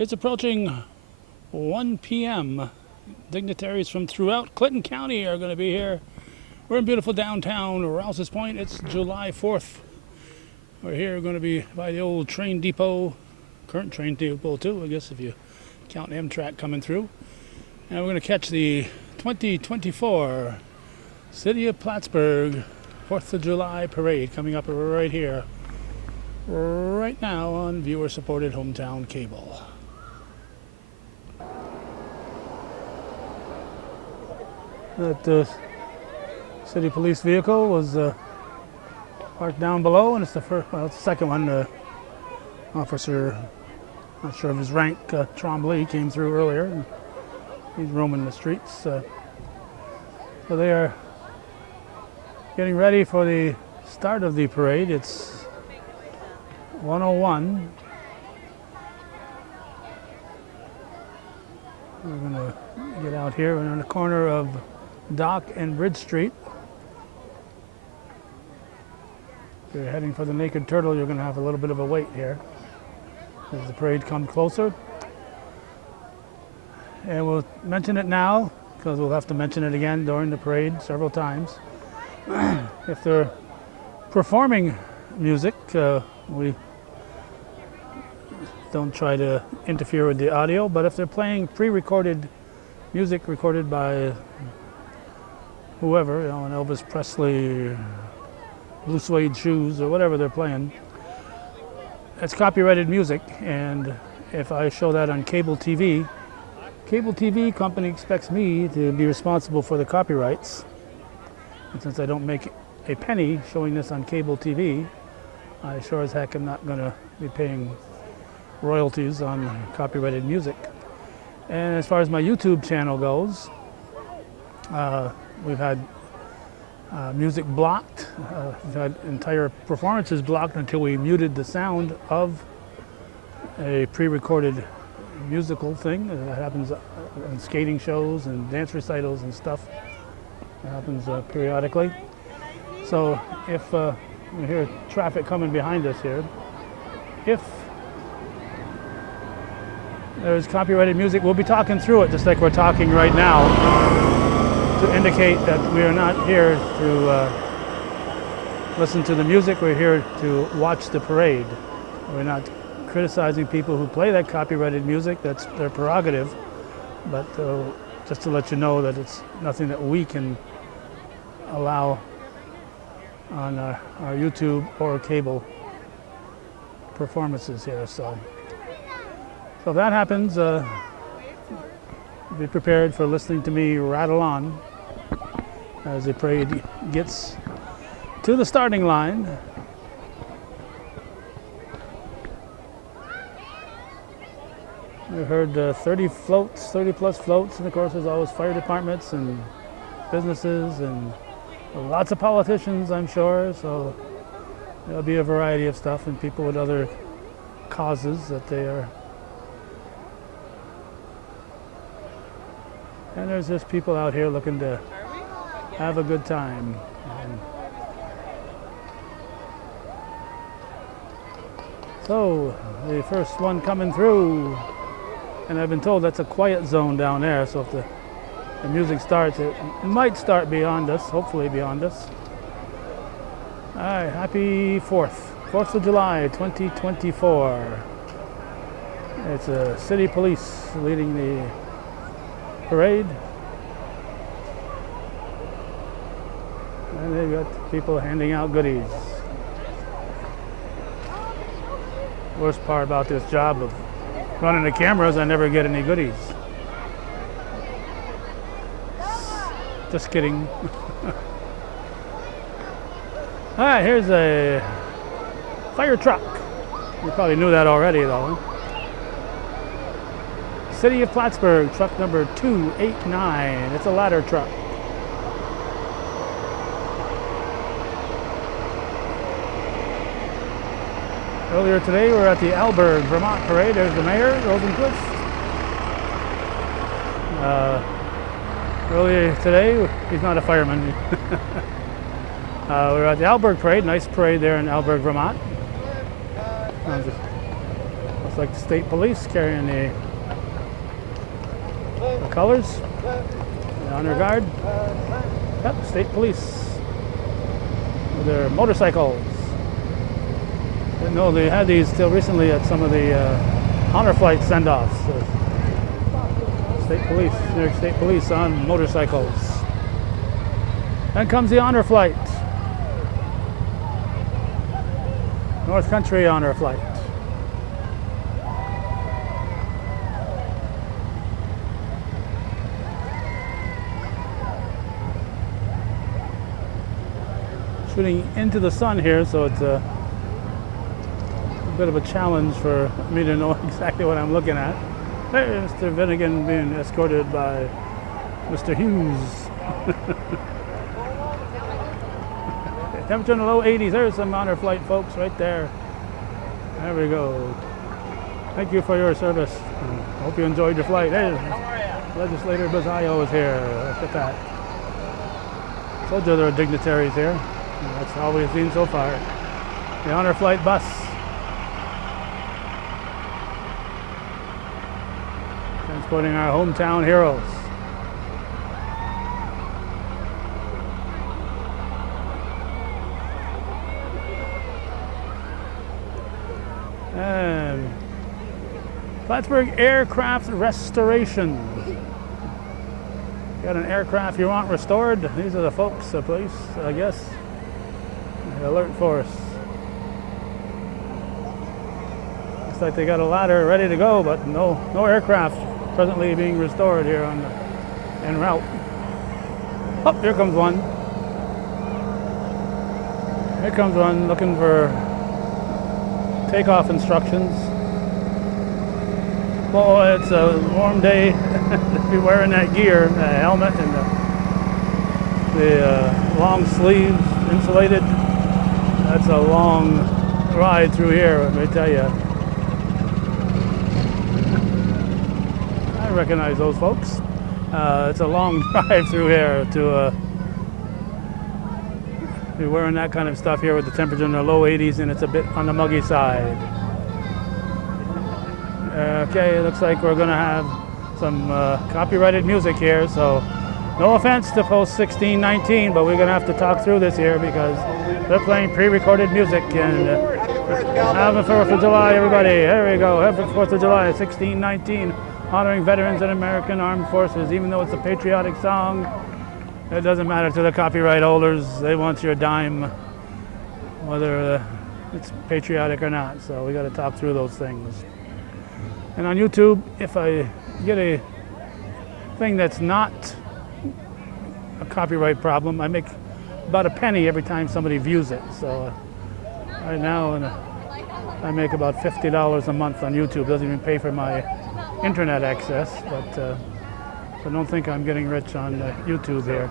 It's approaching 1 p.m. Dignitaries from throughout Clinton County are going to be here. We're in beautiful downtown Rouses Point. It's July 4th. We're here. We're going to be by the old train depot, current train depot too, I guess, if you count Amtrak coming through. And we're going to catch the 2024 City of Plattsburgh 4th of July Parade coming up right here, right now on viewer-supported hometown cable. That city police vehicle was parked down below, and it's the first, well, it's the second one. Officer, not sure of his rank, Champlain, came through earlier. And he's roaming the streets. So they are getting ready for the start of the parade. It's 1:01. We're going to get out here. We're on the corner of Dock and Bridge Street. If you're heading for the Naked Turtle, you're going to have a little bit of a wait here as the parade comes closer. And we'll mention it now because we'll have to mention it again during the parade several times. If they're performing music, we don't try to interfere with the audio, but if they're playing pre-recorded music recorded by whoever, an Elvis Presley, Blue Suede Shoes, or whatever they're playing, it's copyrighted music. And if I show that on cable TV company expects me to be responsible for the copyrights. And since I don't make a penny showing this on cable TV, I sure as heck am not going to be paying royalties on copyrighted music. And as far as my YouTube channel goes, we've had music blocked. We've had entire performances blocked until we muted the sound of a pre-recorded musical thing. That happens in skating shows and dance recitals and stuff. It happens periodically. So if we hear traffic coming behind us here, if there's copyrighted music, we'll be talking through it just like we're talking right now, to indicate that we are not here to listen to the music. We're here to watch the parade. We're not criticizing people who play that copyrighted music. That's their prerogative. But just to let you know that it's nothing that we can allow on our YouTube or cable performances here. So if that happens, be prepared for listening to me rattle on as the parade gets to the starting line. We heard 30 plus floats, and of course there's always fire departments and businesses and lots of politicians, I'm sure, so there'll be a variety of stuff and people with other causes that they are. And there's just people out here looking to have a good time. So the first one coming through, and I've been told that's a quiet zone down there, so if the music starts, it might start beyond us, hopefully beyond us. All right, happy 4th of July, 2024. It's a city police leading the parade. And they've got people handing out goodies. Worst part about this job of running the cameras, I never get any goodies. Just kidding. All right, here's a fire truck. You probably knew that already, though. City of Plattsburgh, truck number 289. It's a ladder truck. Earlier today, we were at the Alberg, Vermont Parade. There's the mayor, Rosenquist. Earlier today, he's not a fireman. We were at the Alberg Parade, nice parade there in Alberg, Vermont. Looks like the state police carrying the colors, the honor guard. Yep, state police with their motorcycles. Didn't know they had these till recently at some of the honor flight send-offs. State police, New York State Police on motorcycles. Then comes the honor flight. North Country honor flight. Shooting into the sun here, so it's a bit of a challenge for me to know exactly what I'm looking at. There's Mr. Finnegan being escorted by Mr. Hughes. Temperature in the low 80s. There's some honor flight folks right there. There we go. Thank you for your service. Hope you enjoyed your flight. There's Legislator Bazzaio is here. Look at that. Told you there are dignitaries here. That's all we've seen so far. The honor flight bus. Transporting our hometown heroes. And Plattsburgh Aircraft Restoration. Got an aircraft you want restored? These are the folks, the police, I guess. The alert force. Looks like they got a ladder ready to go, but no aircraft presently being restored here on the en route. Oh, here comes one. Here comes one looking for takeoff instructions. Well, it's a warm day to be wearing that gear, the helmet and the long sleeves, insulated. That's a long ride through here, let me tell you. I recognize those folks. It's a long drive through here to be wearing that kind of stuff here with the temperature in the low 80s, and it's a bit on the muggy side. Okay, it looks like we're going to have some copyrighted music here, so no offense to post 1619, but we're going to have to talk through this here because they're playing pre-recorded music. And have a 4th of July, everybody. There we go. Have a 4th of July, 1619, honoring veterans and American Armed Forces. Even though it's a patriotic song, it doesn't matter to the copyright holders. They want your dime, whether it's patriotic or not. So we got to talk through those things. And on YouTube, if I get a thing that's not a copyright problem, I make about a penny every time somebody views it. So right now, I make about $50 a month on YouTube. Doesn't even pay for my internet access, but so don't think I'm getting rich on YouTube here.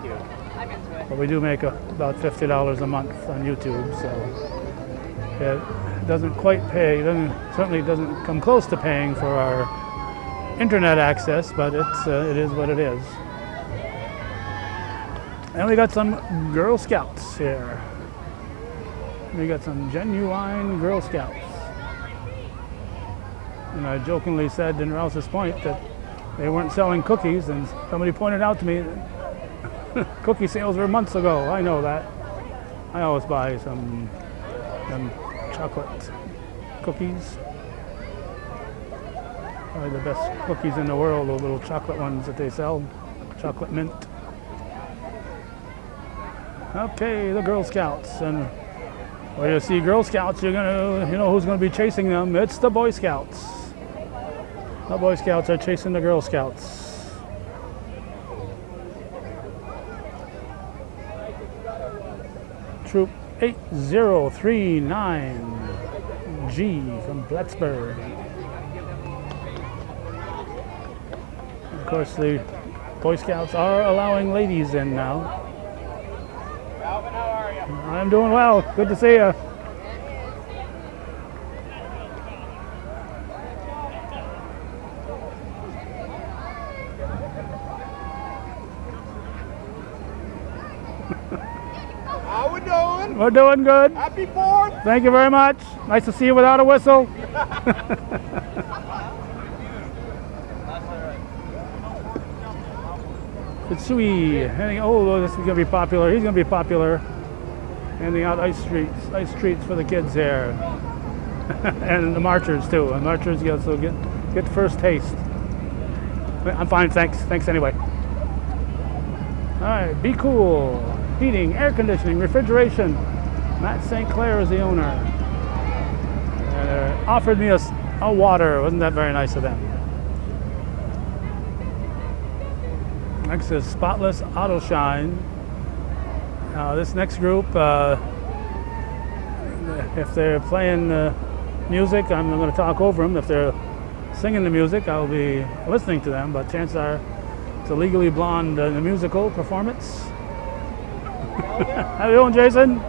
But we do make about $50 a month on YouTube, so it doesn't quite pay. Certainly doesn't come close to paying for our internet access, but it is what it is. And we got some Girl Scouts here. We got some genuine Girl Scouts. And I jokingly said in Rouses Point that they weren't selling cookies, and somebody pointed out to me that cookie sales were months ago. I know that. I always buy some chocolate cookies. Probably the best cookies in the world, those little chocolate ones that they sell. Chocolate mint. Okay, the Girl Scouts. And where you see Girl Scouts, you know who's gonna be chasing them. It's the Boy Scouts. The Boy Scouts are chasing the Girl Scouts. Troop 8039G from Plattsburgh. Of course, the Boy Scouts are allowing ladies in now. Alvin, how are you? I'm doing well. Good to see you. How we doing? We're doing good. Happy 4th. Thank you very much. Nice to see you without a whistle. Fitsui. Oh, this is going to be popular. He's going to be popular. Handing out ice treats for the kids here. And the marchers too. And marchers get the first taste. I'm fine, thanks. Thanks anyway. All right, be cool. Heating, air conditioning, refrigeration. Matt St. Clair is the owner. Offered me a water. Wasn't that very nice of them? Next is Spotless Auto Shine. This next group, if they're playing music, I'm going to talk over them. If they're singing the music, I'll be listening to them, but chances are it's a Legally Blonde musical performance. How you doing, Jason?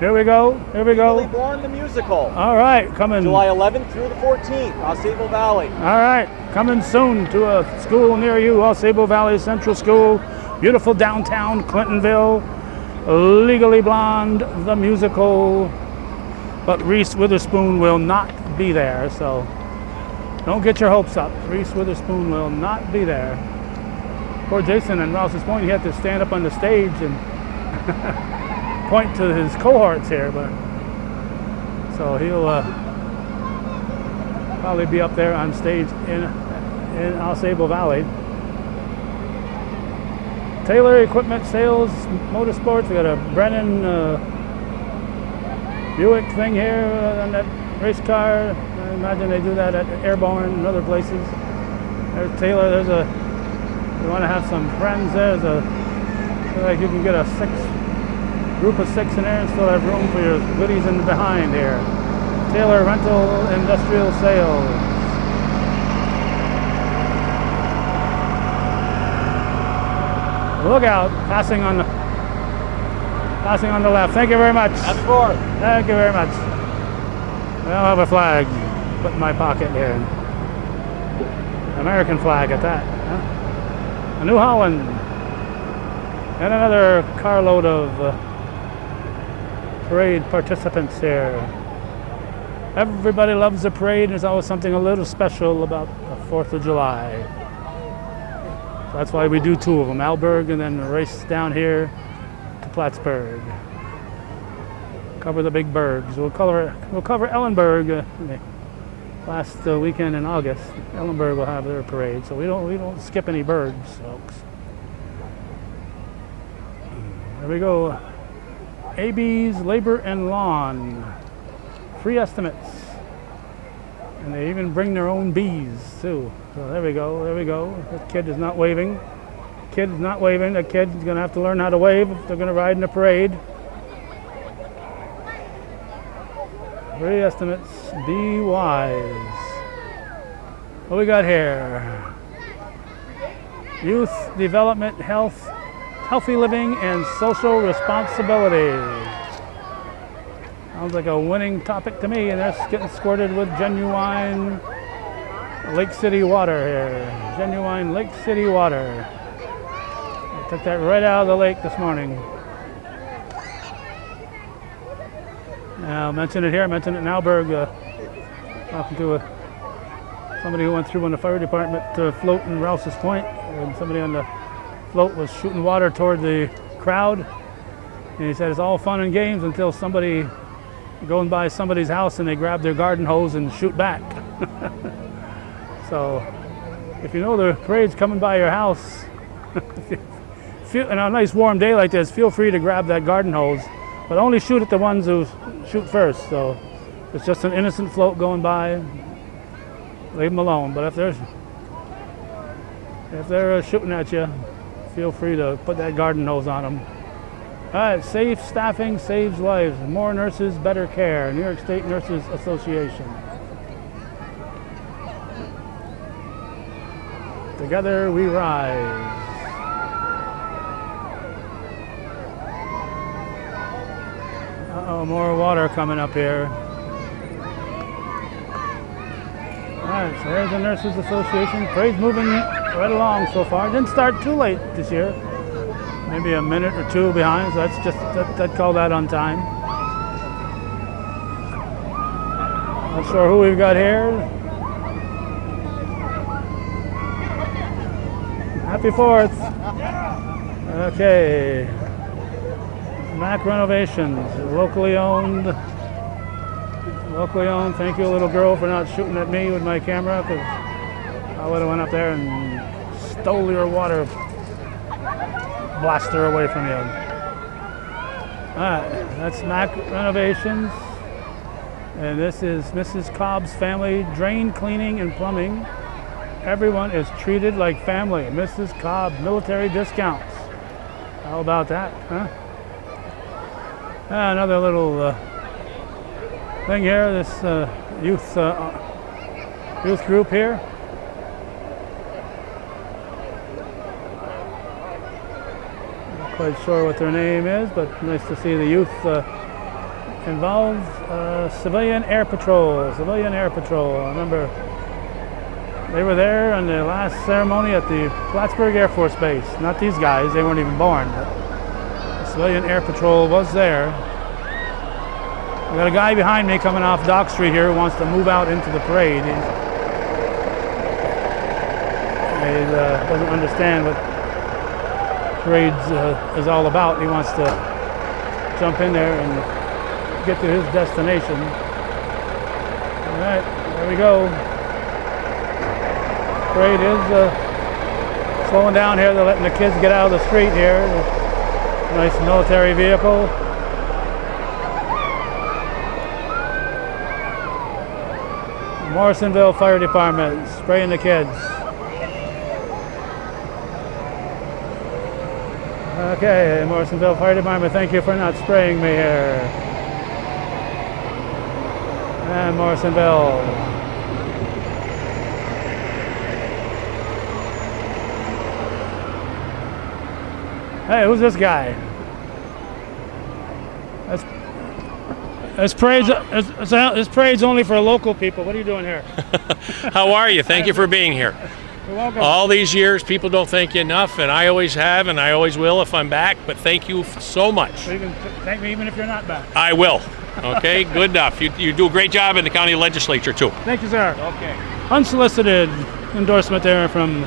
Here we go. Here we go. Legally Blonde the musical. All right, coming. July 11th through the 14th, Osable Valley. All right, coming soon to a school near you, Osable Valley Central School, beautiful downtown Clintonville. Legally Blonde the musical, but Reese Witherspoon will not be there, so don't get your hopes up. Reese Witherspoon will not be there. Poor Jason in Rouses Point, he had to stand up on the stage and point to his cohorts here, but so he'll probably be up there on stage in Osable Valley. Taylor Equipment Sales Motorsports. We got a Brennan Buick thing here on that race car. I imagine they do that at Airborne and other places. There's Taylor. There's a. You want to have some friends there. There's a. Like you can get a group of 6 in there and still have room for your goodies in the behind here. Taylor Rental Industrial Sales. Look out, passing on the left. Thank you very much. Happy 4th. Thank you very much. I'll have a flag put in my pocket here. American flag at that. Huh? A New Holland. And another carload of parade participants here. Everybody loves the parade. There's always something a little special about the 4th of July. That's why we do 2 of them, Alberg and then a race down here to Plattsburgh. Cover the big bergs. We'll cover Ellenburg the last weekend in August. Ellenburg will have their parade, so we don't skip any bergs, folks. There we go. AB's Labor and Lawn. Free estimates. And they even bring their own bees too. So there we go, there we go. That kid is not waving. Kid is not waving. That kid is going to have to learn how to wave if they're going to ride in the parade. Free estimates, be wise. What we got here? Youth development, healthy living, and social responsibility. Sounds like a winning topic to me, and that's getting squirted with genuine Lake City water here. Genuine Lake City water. I took that right out of the lake this morning. I'll mention it here. I mentioned it in Alberg. Talking to somebody who went through on the fire department float in Rouses Point, and somebody on the float was shooting water toward the crowd. And he said it's all fun and games until somebody going by somebody's house and they grab their garden hose and shoot back. So if you know the parade's coming by your house, on a nice warm day like this, feel free to grab that garden hose, but only shoot at the ones who shoot first. So if it's just an innocent float going by, leave them alone. But if they're shooting at you, feel free to put that garden hose on them. All right, safe staffing saves lives. More nurses, better care. New York State Nurses Association. Together we rise. Uh-oh, more water coming up here. All right, so there's the Nurses Association. Parade's moving right along so far. Didn't start too late this year. Maybe a minute or 2 behind, so that's just, I'd call that on time. Not sure who we've got here. Happy 4th. Okay. Mac Renovations, locally owned. Locally owned. Thank you, little girl, for not shooting at me with my camera, because I would have went up there and stole your water blaster away from you. All right, that's Mac Renovations. And this is Mrs. Cobb's Family Drain Cleaning and Plumbing. Everyone is treated like family. Mrs. Cobb Military Discounts. How about that, huh? Another little thing here, this youth group here. Not quite sure what their name is, but nice to see the youth involved. Civilian Air Patrol. Civilian Air Patrol. I remember they were there on the last ceremony at the Plattsburgh Air Force Base. Not these guys, they weren't even born. But the Civilian Air Patrol was there. We got a guy behind me coming off Dock Street here who wants to move out into the parade. He doesn't understand what parades is all about. He wants to jump in there and get to his destination. All right, there we go. Parade is slowing down here. They're letting the kids get out of the street here. Nice military vehicle. Morrisonville Fire Department spraying the kids. Okay, Morrisonville Fire Department, thank you for not spraying me here. And Morrisonville. Hey, who's this guy? This parade's only for local people. What are you doing here? How are you? Thank you for being here. You're welcome. All these years, people don't thank you enough, and I always have, and I always will if I'm back, but thank you so much. You can thank me even if you're not back. I will. Okay, good enough. You do a great job in the county legislature, too. Thank you, sir. Okay. Unsolicited endorsement there from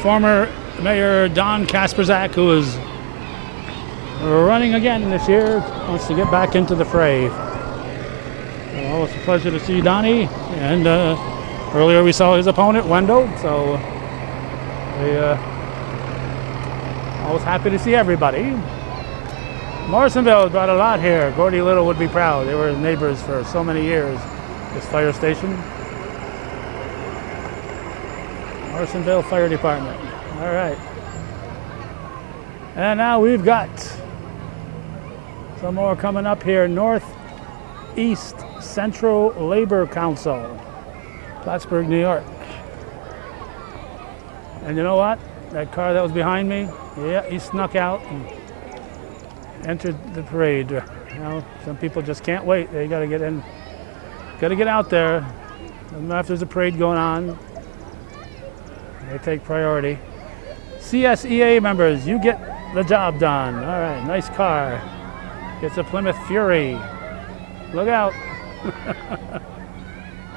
former Mayor Don Kasperzak, who is running again this year, wants to get back into the fray. Well, it's a pleasure to see Donnie, and earlier we saw his opponent, Wendell, so always happy to see everybody. Morrisonville brought a lot here. Gordy Little would be proud. They were neighbors for so many years, this fire station. Morrisonville Fire Department. All right. And now we've got some more coming up here. Northeast Central Labor Council, Plattsburgh, New York. And you know what? That car that was behind me, yeah, he snuck out and entered the parade. You know, some people just can't wait. They got to get in, got to get out there. Doesn't matter if there's a parade going on. They take priority. CSEA members, you get the job done. All right, nice car. It's a Plymouth Fury. Look out.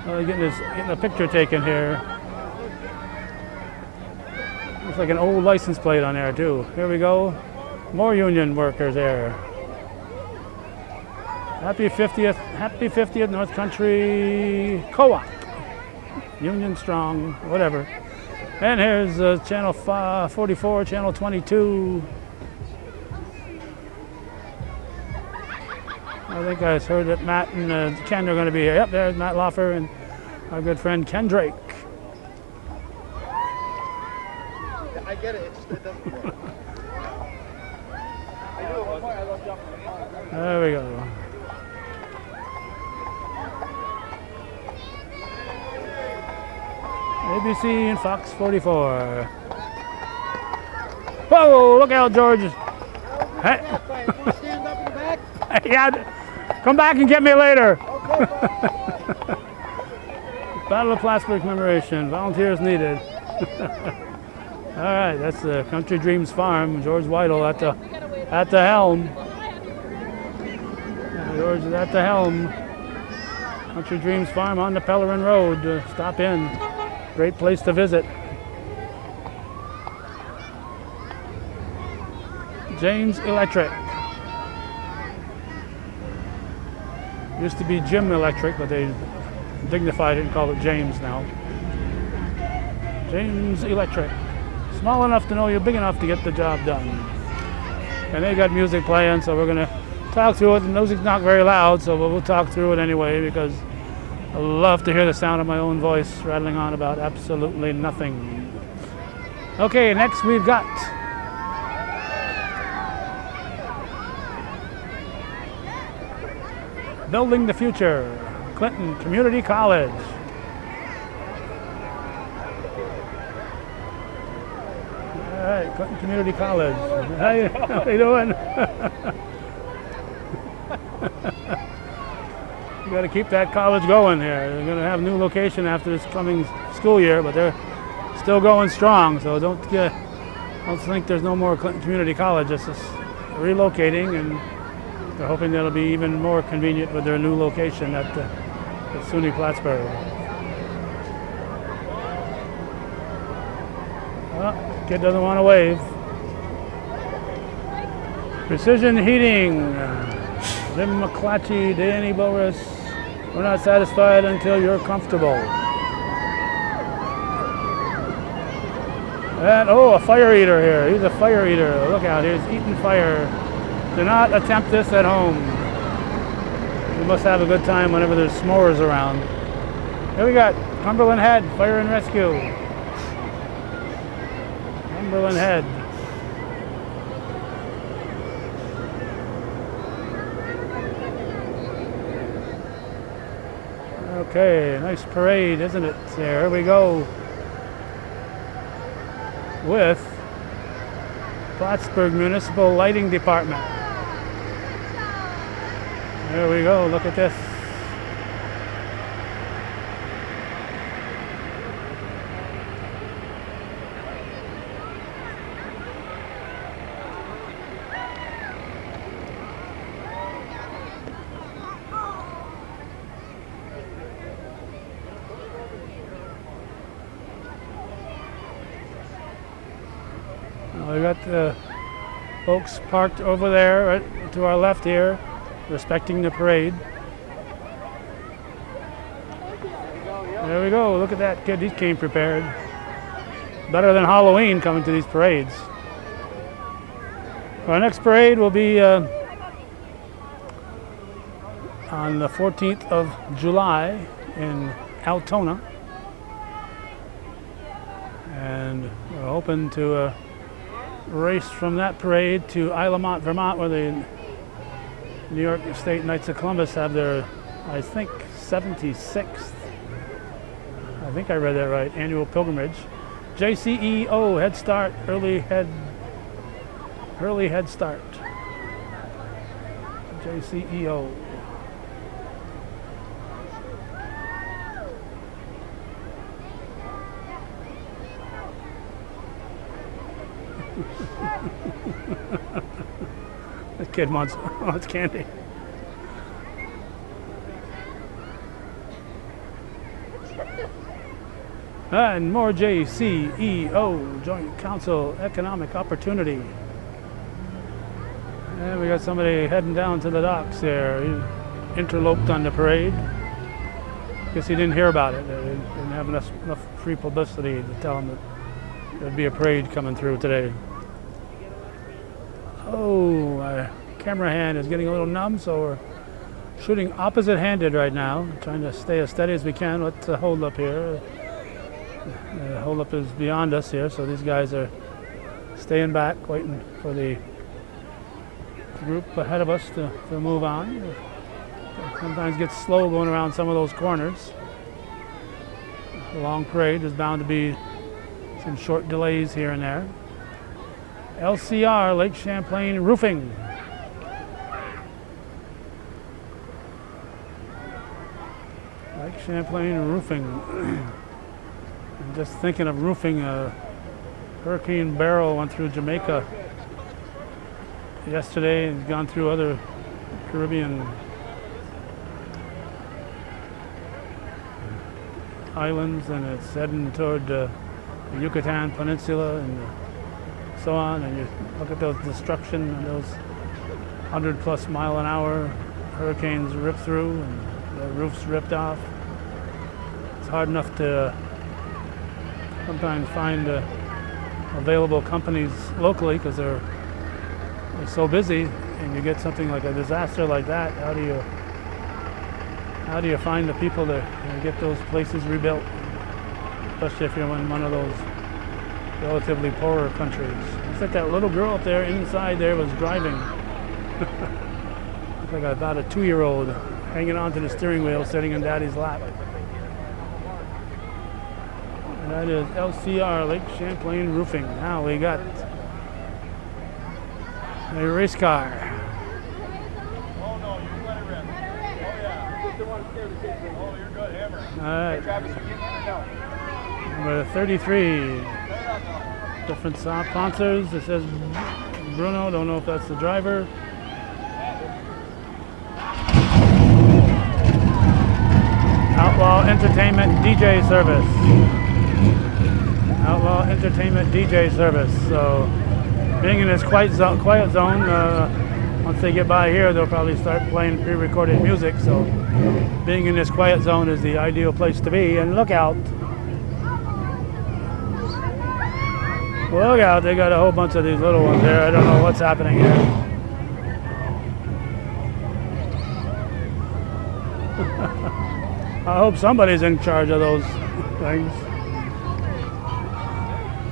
Oh, getting a picture taken here. Looks like an old license plate on there too. Here we go. More union workers there. Happy 50th North Country Co-op. Union strong, whatever. And here's channel 44, channel 22. I think I heard that Matt and Ken are going to be here. Yep, there's Matt Loffer and our good friend Ken Drake. I get it. It doesn't work. I do it one point. I love jumping in the car. There we go. ABC and Fox 44. Whoa, look out, George. Hey. Stand up in the back. Yeah, come back and get me later. Okay. Battle of Plattsburgh commemoration. Volunteers needed. All right, that's the Country Dreams Farm. George Weidel at the helm. George is at the helm. Country Dreams Farm on the Pellerin Road. Stop in. Great place to visit. James Electric. Used to be Jim Electric, but they dignified it and called it James now. James Electric. Small enough to know you're big enough to get the job done. And they got music playing, so we're gonna talk through it. The music's not very loud, so we'll talk through it anyway because I love to hear the sound of my own voice rattling on about absolutely nothing. Okay, next we've got Building the Future, Clinton Community College. All right, Clinton Community College. How you doing? You got to keep that college going here. They're going to have a new location after this coming school year, but they're still going strong. So don't think there's no more Clinton Community College. It's just relocating, and they're hoping that'll be even more convenient with their new location at SUNY Plattsburgh. Well, kid doesn't want to wave. Precision Heating. Jim McClatchy, Danny Boris. We're not satisfied until you're comfortable. And a fire eater here. He's a fire eater. Look out, he's eating fire. Do not attempt this at home. You must have a good time whenever there's s'mores around. Here we got Cumberland Head Fire and Rescue. Cumberland Head. Okay, nice parade, isn't it? There we go. With Plattsburgh Municipal Lighting Department. There we go, look at this. We got the folks parked over there right to our left here, respecting the parade. There we go. Look at that kid. He came prepared. Better than Halloween coming to these parades. Our next parade will be on the 14th of July in Altona. And we're hoping to race from that parade to Isle of Mont, Vermont, where the New York State Knights of Columbus have their, I think, 76th, I think I read that right, annual pilgrimage. JCEO, Head Start, Early Head Start. JCEO. This kid wants candy. And more JCEO, Joint Council Economic Opportunity. And we got somebody heading down to the docks there. He interloped on the parade. Guess he didn't hear about it. They didn't have enough free publicity to tell him that there'd be a parade coming through today. Oh, my camera hand is getting a little numb, so we're shooting opposite-handed right now, trying to stay as steady as we can with the hold-up here. The hold-up is beyond us here, so these guys are staying back, waiting for the group ahead of us to move on. It sometimes gets slow going around some of those corners. The long parade is bound to be some short delays here and there. LCR, Lake Champlain Roofing. Lake Champlain Roofing. I'm just thinking of roofing. Hurricane Beryl went through Jamaica yesterday and gone through other Caribbean islands, and it's heading toward the Yucatan Peninsula and so on. And you look at those destruction and those 100+ mile an hour hurricanes rip through and the roofs ripped off. It's hard enough to sometimes find available companies locally because they're so busy, and you get something like a disaster like that. How do you find the people to get those places rebuilt, especially if you're in one of those relatively poorer countries? Looks like that little girl up there inside there was driving. Looks like about a 2-year-old hanging onto the steering wheel, sitting in Daddy's lap. And that is LCR, Lake Champlain Roofing. Now we got a race car. Oh no, you let it rip. Oh yeah. Just don't want to scare the kids. Oh, you're good, hammer. All right. Travis, you get one or no? Number 33. Different sponsors. It says Bruno. Don't know if that's the driver. Outlaw Entertainment DJ Service. Outlaw Entertainment DJ Service. So, being in this quiet zone, once they get by here, they'll probably start playing pre-recorded music. So, being in this quiet zone is the ideal place to be. And look out. Look out, they got a whole bunch of these little ones there. I don't know what's happening here. I hope somebody's in charge of those things.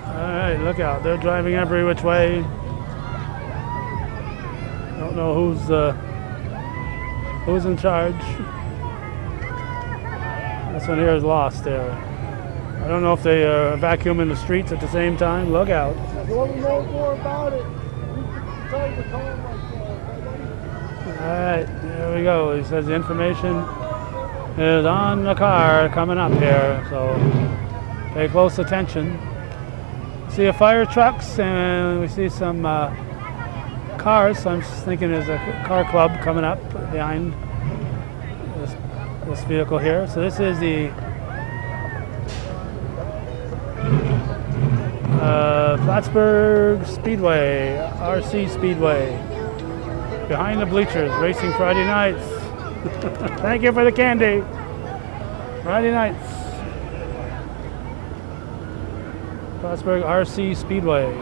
All right, look out. They're driving every which way. Don't know who's in charge. This one here is lost there. I don't know if they are vacuuming the streets at the same time. Look out. If you want to know more about it, you can tell the call All right, there we go. He says the information is on the car coming up here, so pay close attention. See a fire trucks, and we see some cars. So I'm just thinking there's a car club coming up behind this vehicle here. So this is the Plattsburgh Speedway, RC Speedway. Behind the bleachers, racing Friday nights. Thank you for the candy. Friday nights. Plattsburgh RC Speedway.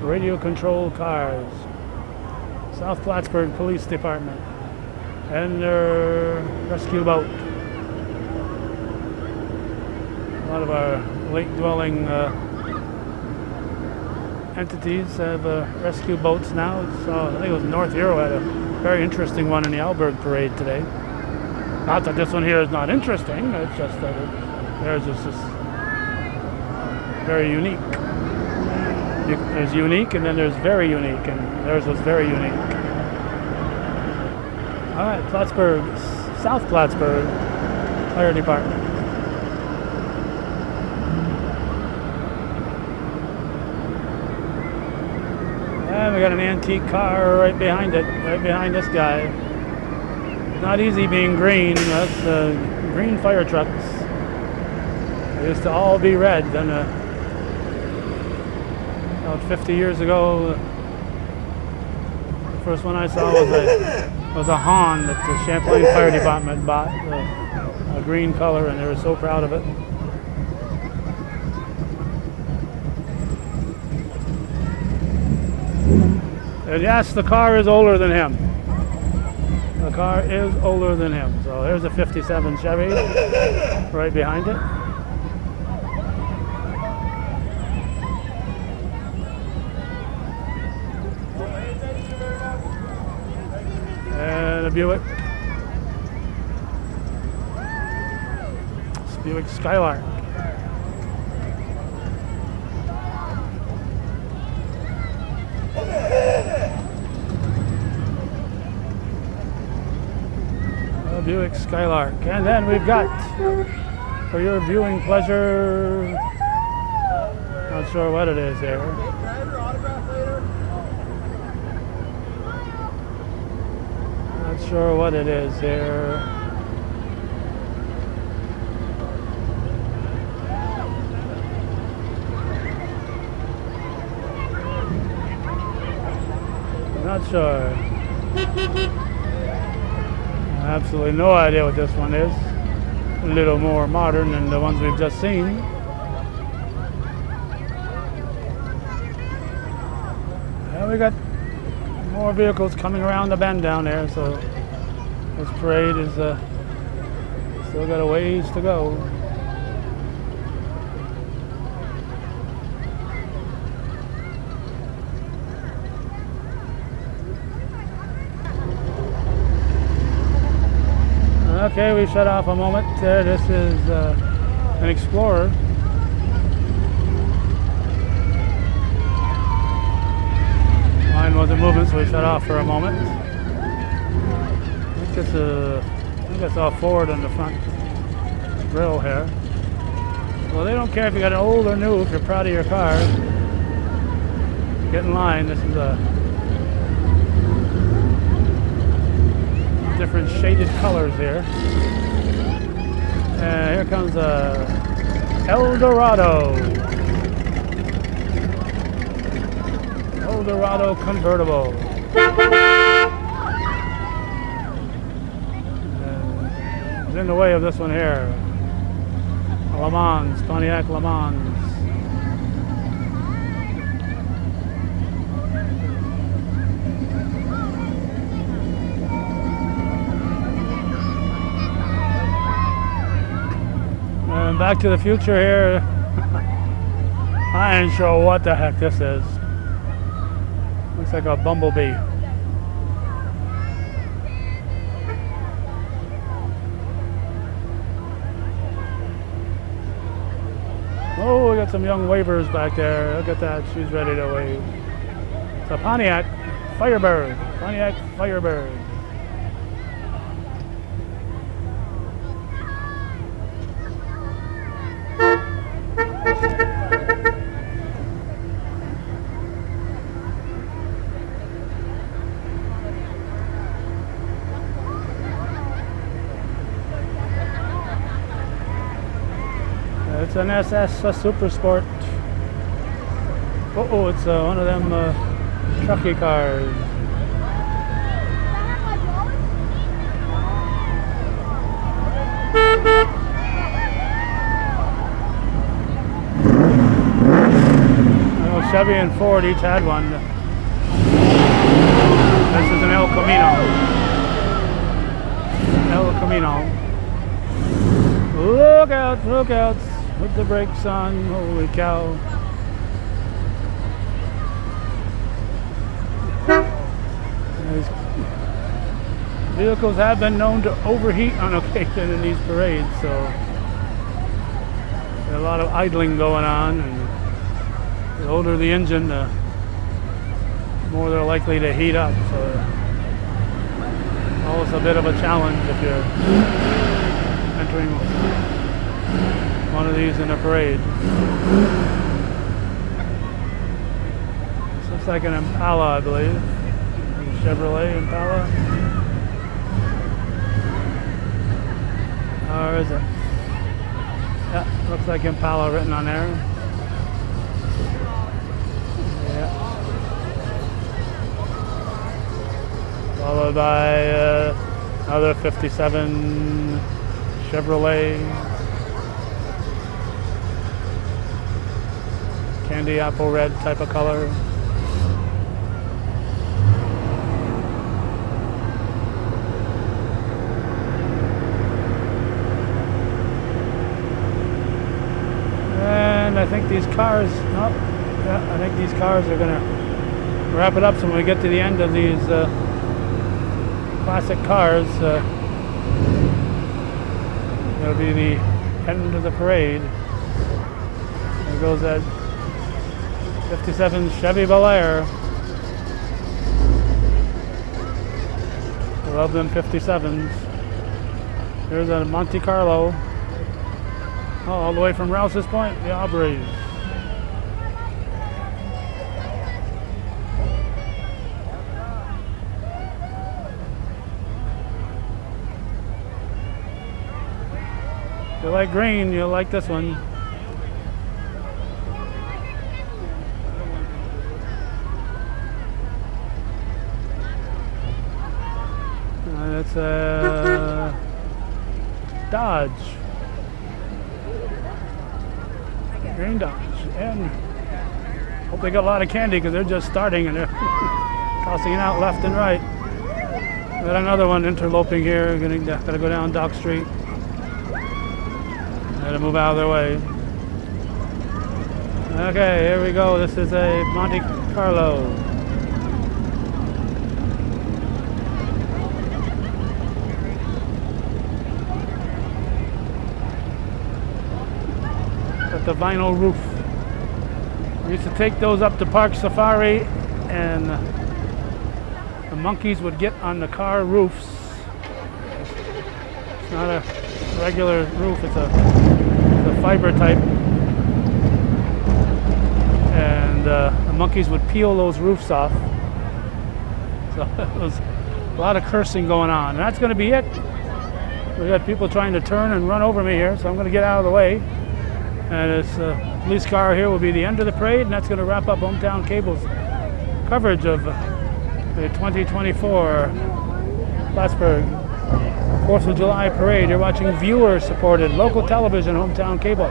Radio controlled cars. South Plattsburgh Police Department. And their rescue boat. A lot of our lake dwelling entities have rescue boats now. So I think it was North Hero had a very interesting one in the Plattsburgh Parade today. Not that this one here is not interesting, it's just that theirs is just very unique. There's unique and then there's very unique, and theirs was very unique. All right, Plattsburgh, South Plattsburgh Fire Department. And we got an antique car right behind it, right behind this guy. Not easy being green. That's green fire trucks. They used to all be red. Then about 50 years ago, the first one I saw was a Han that the Champlain Fire Department bought, a green color, and they were so proud of it. And yes, the car is older than him. The car is older than him. So there's a 57 Chevy right behind it. And a Buick. It's Buick Skylark. Buick Skylark. And then we've got, for your viewing pleasure, not sure what it is here. Not sure what it is here. Not sure. Absolutely no idea what this one is. A little more modern than the ones we've just seen. And we got more vehicles coming around the bend down there, so this parade is still got a ways to go. Okay, we shut off a moment there. This is an Explorer. Mine wasn't moving, so we shut off for a moment. I think it's all Ford on the front grill here. Well, they don't care if you got an old or new. If you're proud of your car, get in line. This is a different shaded colors here. And here comes a Eldorado convertible. It's in the way of this one here. Le Mans, Pontiac Le Mans. And Back to the Future here. I ain't sure what the heck this is. Looks like a bumblebee. Oh, we got some young wavers back there. Look at that. She's ready to wave. It's a Pontiac Firebird. Pontiac Firebird. It's an SS Super Sport. Oh, it's one of them trucky cars. I know Chevy and Ford each had one. This is an El Camino. El Camino. Look out, look out. With the brakes on, holy cow. These vehicles have been known to overheat on occasion in these parades, so there's a lot of idling going on, and the older the engine, the more they're likely to heat up, so always a bit of a challenge if you're entering one of these in a parade. This looks like an Impala, I believe. A Chevrolet Impala. Or is it? Yeah, looks like Impala written on there. Yeah. Followed by another 57 Chevrolet. Candy apple red type of color. And I think these cars, I think these cars are going to wrap it up. So when we get to the end of these classic cars, it'll be the end of the parade. There goes that 57 Chevy Bel Air. I love them 57s. Here's a Monte Carlo. Oh, all the way from Rouses Point, the Aubreys. If you like green, you'll like this one. It's Dodge. Green Dodge. And hope they got a lot of candy because they're just starting and they're tossing it out left and right. Got another one interloping here. Gotta go down Dock Street. Gotta move out of their way. Okay, here we go. This is a Monte Carlo. Got the vinyl roof. We used to take those up to Park Safari, and the monkeys would get on the car roofs. It's not a regular roof, it's a fiber type. And the monkeys would peel those roofs off. So it was a lot of cursing going on. And that's going to be it. We got people trying to turn and run over me here, so I'm going to get out of the way. And this police car here will be the end of the parade, and that's going to wrap up Hometown Cable's coverage of the 2024 Plattsburgh 4th of July Parade. You're watching viewer-supported local television, Hometown Cable.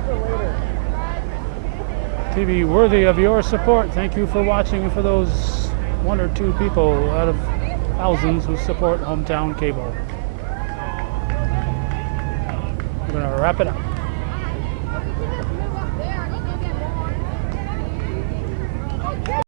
TV worthy of your support. Thank you for watching, and for those 1 or 2 people out of thousands who support Hometown Cable. We're going to wrap it up.